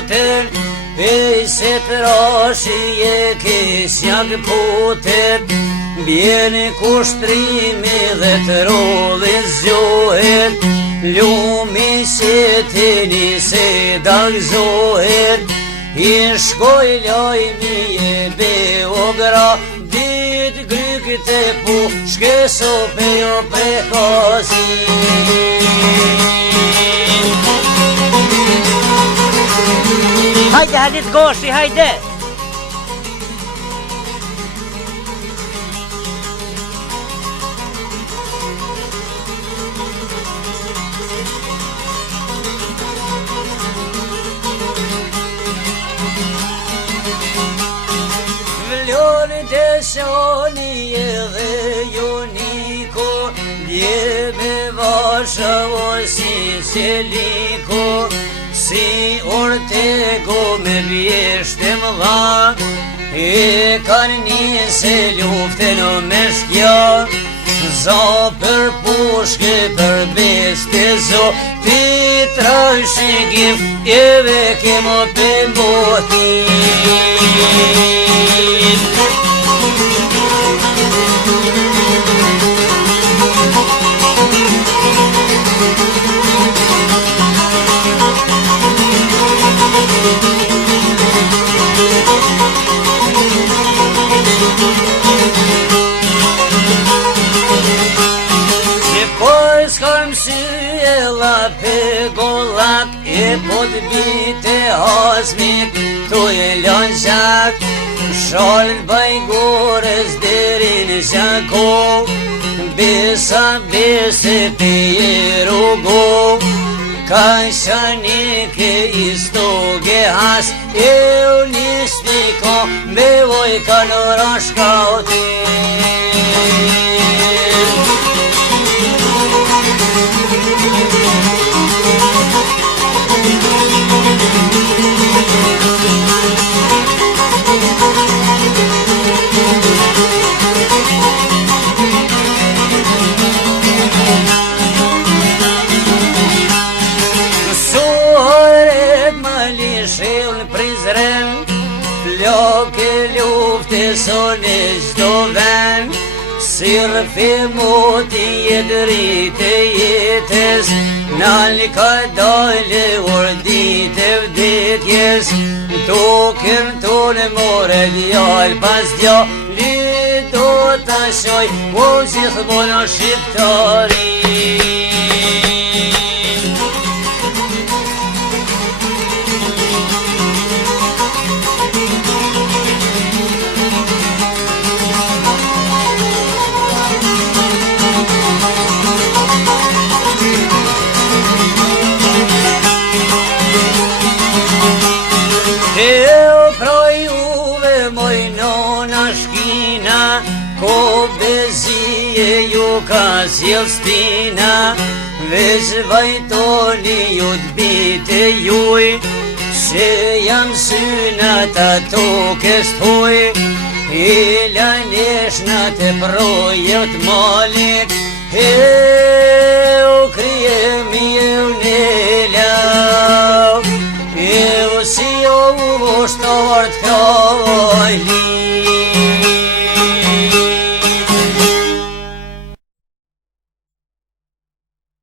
putër, pej se trashi e kesjak putër, bjeni kushtrimi dhe të rodhe zgjohet, lumi se të nise dagzohet, i shkoj lajmi e Beograd, dit grykit e pu, shkeso pejo prekasin. Hajde, Halit Goshi, hajde! Vlonit e shoni edhe juniko, dje me vasha o si seliko, si Ortego me vjeshte mëdha, e kanë njëse luftën me shkja, za për pushke për beste zo, ti trashigim e vekemo për botin. Golak e podbite hasmit, tu e lanjak, shalët bajgores derin zhako, besa beset e jerugo, ka shanike istoge has, e unisniko, me vojka në rashkautin. Flokë lufte sone zdo ven, sirfi moti e drite jetës, nalka dale ordit e vdekjes, tokën tonë more djall pas djalli, do ta shoj o gjithmonë shqiptari. Ko bezie ju ka sjell stina, veç vajtoni ju t'bite juj, se jam synat ato kestuj, i laneshna të projevt malit,